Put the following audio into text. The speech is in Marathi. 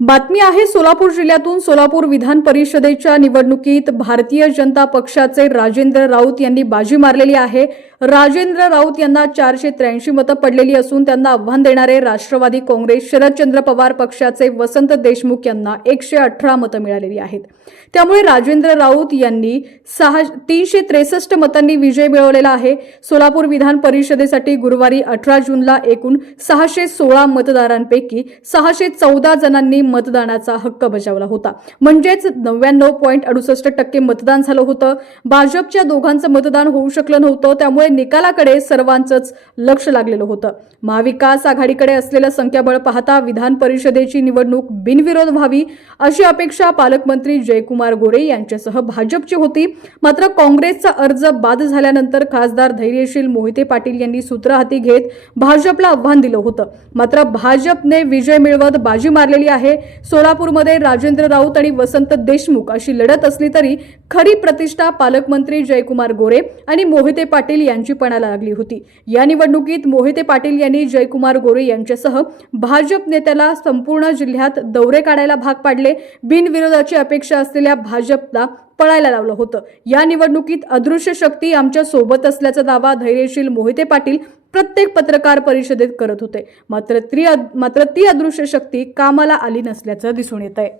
बातमी आहे सोलापूर जिल्ह्यातून। सोलापूर विधान परिषदेच्या निवडणुकीत भारतीय जनता पक्षाचे राजेंद्र राऊत यांनी बाजी मारलेली आहे। राजेंद्र राऊत यांना 483 मतं पडलेली असून त्यांना आव्हान देणारे राष्ट्रवादी काँग्रेस शरदचंद्र पवार पक्षाचे वसंत देशमुख यांना 118 मतं मिळालेली आहेत। त्यामुळे राजेंद्र राऊत यांनी 363 मतांनी विजय मिळवलेला आहे। सोलापूर विधान परिषदेसाठी गुरुवारी 18 जूनला एकूण 616 मतदारांपैकी 614 जणांनी मतदानाचा हक्क बजावला होता, म्हणजेच 99.68% मतदान झालं होतं। भाजपच्या दोघांचं मतदान होऊ शकलं नव्हतं, त्यामुळे निकालाकडे सर्वांचंच लक्ष लागलेलं होतं। महाविकास आघाडीकडे असलेलं संख्याबळ पाहता विधान परिषदेची निवडणूक बिनविरोध व्हावी अशी अपेक्षा पालकमंत्री जयकुमार गोरे यांच्यासह भाजपची होती। मात्र काँग्रेसचा अर्ज बाद झाल्यानंतर खासदार धैर्यशील मोहिते पाटील यांनी सूत्र हाती घेत भाजपला आव्हान दिलं होतं। मात्र भाजपने विजय मिळवत बाजी मारलेली आहे। सोलापूरमध्ये राजेंद्र राऊत आणि वसंत देशमुख अशी लढत असली तरी खरी प्रतिष्ठा पालकमंत्री जयकुमार गोरे आणि मोहिते पाटील यांची पणाला लागली होती। या निवडणुकीत मोहिते पाटील यांनी जयकुमार गोरे यांच्यासह भाजप नेत्याला संपूर्ण जिल्ह्यात दौरे काढायला भाग पाडले। बिनविरोधाची अपेक्षा असलेल्या भाजपला पळायला लावलं होतं। या निवडणुकीत अदृश्य शक्ती आमच्या सोबत असल्याचा दावा धैर्यशील मोहिते पाटील प्रत्येक पत्रकार परिषदेत करत होते। मात्र ती अदृश्य शक्ती कामाला आली नसल्याचं दिसून येत आहे।